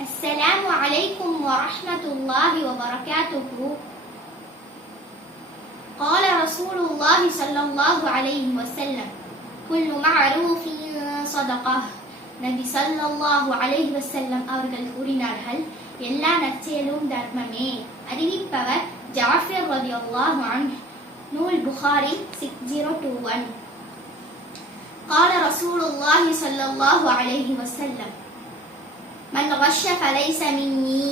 السلام عليكم ورحمة الله وبركاته قال رسول الله صلى الله عليه وسلم كل معروف صدقة நபி ஸல்லல்லாஹு அலைஹி வஸல்லம் அவர்கள் கூறினார்கள் எல்லா நற்செயலும் தர்மமே அறிவிப்பவர் ஜாஃபிர் ரலியல்லாஹு அன்ஹு நூல் புகாரி 6021 قال رسول الله صلى الله عليه وسلم من غش فليس مني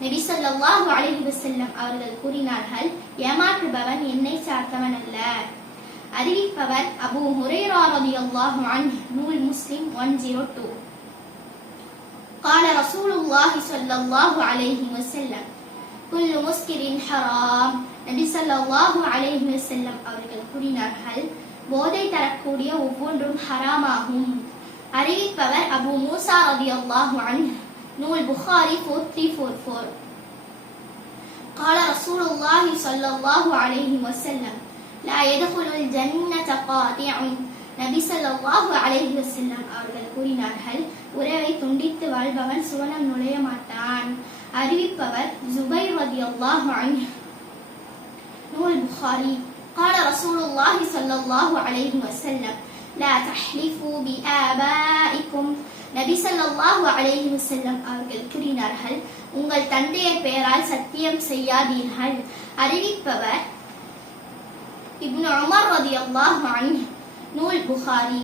நபி ஸல்லல்லாஹு அலைஹி வஸல்லம் அவர்கள் கூறினார்கள் ஏமாற்றுபவன் என்னை சார்ந்தவன் அல்ல அறிவிப்பவர் அபூ ஹுரைரா ரலியல்லாஹு அன்ஹு நூல் முஸ்லிம் 102 قال رسول الله صلى الله عليه وسلم كل مسكر حرام நபி ஸல்லல்லாஹு அலைஹி வஸல்லம் அவர்கள் கூறினார்கள் போதை தரக்கூடிய ஒவ்வொன்றும் ஹராமாகும் அறிவிப்பவர் அபு மூசா ரலியல்லாஹு அன்ஹு நூல் புகாரி 4344 قال رسول الله صلى الله عليه وسلم لا يدخل الجنة قاطع நபி ஸல்லல்லாஹு அலைஹி வஸல்லம் அவர்கள் கூறினார்கள் உறவை துண்டித்து வாழ்பவன் சுவனம் நுழைய மாட்டான் அறிவிப்பவர் ஜுபைர் ரலியல்லாஹு அன்ஹு நூல் புகாரி قال رسول الله صلى الله عليه وسلم لا تحلفوا بآبائكم நபி ஸல்லல்லாஹு அலைஹி வஸல்லம் அவர்கள் கூறினார்கள் உங்கள் தந்தையர் பெயரால் சத்தியம் செய்யாதீர்கள் அறிவிப்பவர் இப்னு உமர் ரலியல்லாஹு அன்ஹு நூல் புகாரி